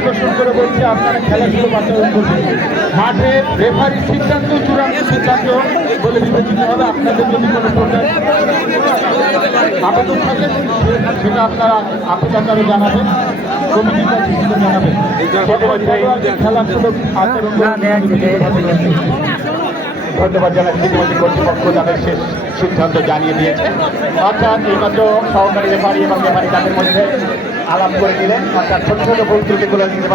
আকর্ষণ করে বলছে আপনারা খেলাধুলো বাঁচানোর করবেন। মাঠে রেফারির সিদ্ধান্ত চূড়ান্ত সিদ্ধান্ত বলে বিবেচিত হবে। আপনাদের যদি কোনো প্রকার আবেদন থাকে সেটা আপনারা আপেল আকারে জানাবেন, কমিটির কাছে জানাবেন। খেলাধুলো আচরণ ধন্যবাদ জানাচ্ছি। ইতিমধ্যে কর্তৃপক্ষ তাদের শেষ সিদ্ধান্ত জানিয়ে দিয়েছে। অর্থাৎ এইমাত্র সহকারী রেফারি এবং রেফারি তাদের মধ্যে আলাপ করে দিলেন। অর্থাৎ ছোট ছোট ভুল ত্রুটিগুলো কিন্তু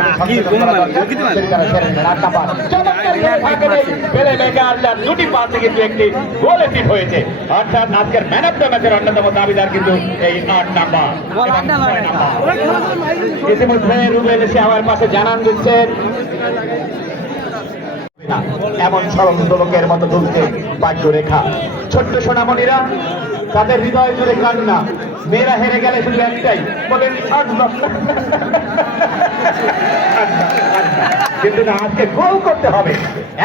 দুটি পাস থেকে একটি গোল এসিভ হয়েছে। অর্থাৎ আজকের ম্যান অফ দ্য ম্যাচের অন্যতম দাবিদার কিন্তু এই 8 নাম্বার। ইতিমধ্যে রুবেল এসে আমার পাশে জানান দিচ্ছেন এমন সরল লোকের মতো দুলতে বাক্য রেখা। ছোট্ট সোনামণিরা তাদের হৃদয় জুড়ে কান্না। মেয়েরা হেরে গেলে শুধু একটাই বলেন কিন্তু না, আজকে গোল করতে হবে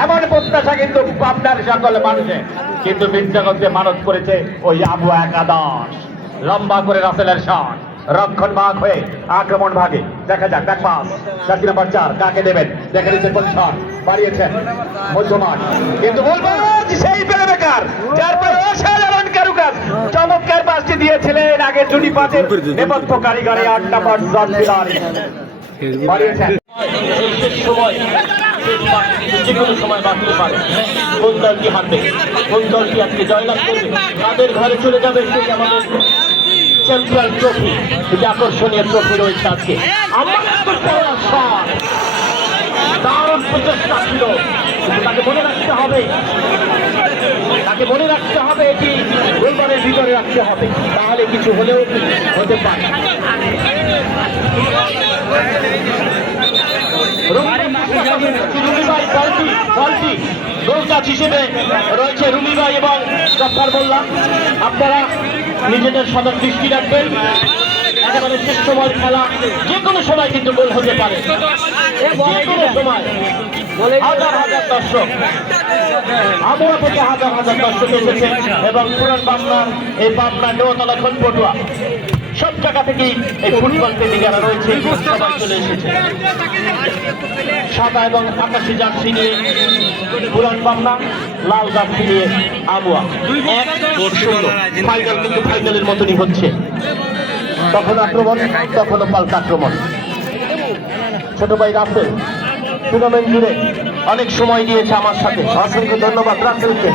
এমন প্রত্যাশা কিন্তু পাবনার সকল মানুষের। কিন্তু মির্জা করতে মানত করেছে ওই আবু একাদশ। লম্বা করে রাসেলের শট, রক্ষণ ভাগ হয়ে আক্রমণ ভাগে। দেখা যাক ব্যাক পাস, জার্সি নাম্বার 4 কাকে দেবেন দেখে নিচ্ছেন পজিশন বাড়িয়েছেন মধ্যমাঠ, কিন্তু বলবো সেই প্লেমেকার যার পরে অসাধারণ কারুকাজ চমৎকার পাসটি দিয়েছিলেন আগে জুটি পাতের নেপথ্য কারিগরে 8 নাম্বার জর্জিলার বাড়িয়েছেন। যেকোনো সময় বাঁচতে পারে। কোন দলটি হারবে, কোন দলটি আজকে জয়লাভ করবে, তাদের ঘরে চলে যাবে সেই আমাদের চ্যাম্পিয়ন ট্রফি। এই আকর্ষণীয় ট্রফি রয়েছে আজকে। দারুণ প্রচেষ্টা ছিল, তাকে মনে রাখতে হবে, তাকে মনে রাখতে হবে, এটি গোলবারের ভিতরে রাখতে হবে, তাহলে কিছু হলেও হতে পারে। গোলকাজ হিসেবে রয়েছে রুমি ভাই এবং জফর মোল্লা। আপনারা নিজেদের সদর দৃষ্টি রাখবেন। একেবারে শেষ সময় খেলা, যে কোনো সময় কিন্তু গোল হতে পারে, যে কোনো সময়। হাজার হাজার দর্শক আমরা থেকে হাজার হাজার দর্শক এসেছে এবং পুরান পাবনার এই পাবনা নেওয়াতলা খনপটুয়া সব জায়গা থেকেই এই ফুটবল প্রেমী যারা রয়েছে সবাই চলে এসেছে। সাদা এবং আকাশি জার্সি নিয়ে পুরান পাবনা, লাল জার্সি নিয়ে আবুয়া। ফাইনাল কিন্তু ফাইনালের মতনই হচ্ছে, তখন আক্রমণ তখনও পাল্টা আক্রমণ। ছোট ভাই রাসেল টুর্নামেন্ট জুড়ে অনেক সময় দিয়েছে আমার সাথে, অসংখ্য ধন্যবাদ রাসেলকে।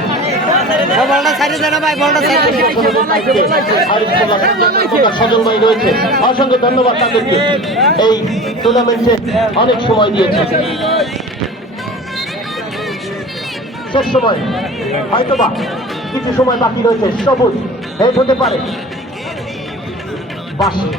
সজল ভাই রয়েছে, অসংখ্য ধন্যবাদ তাদেরকে, এই টুর্নামেন্টে অনেক সময় দিয়েছে। শেষ সময় হয়তোবা কিছু সময় বাকি রয়েছে, সবুজ হেড হতে পারে। বাসি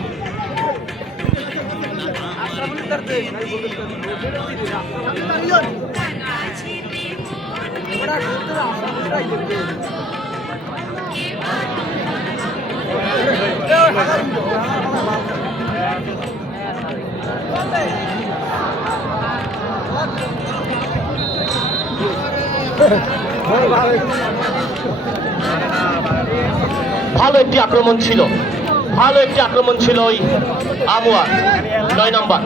ভালো একটি আক্রমণ ছিল, ভালো একটি আক্রমণ ছিল ওই আবুয়ার 9 নম্বর।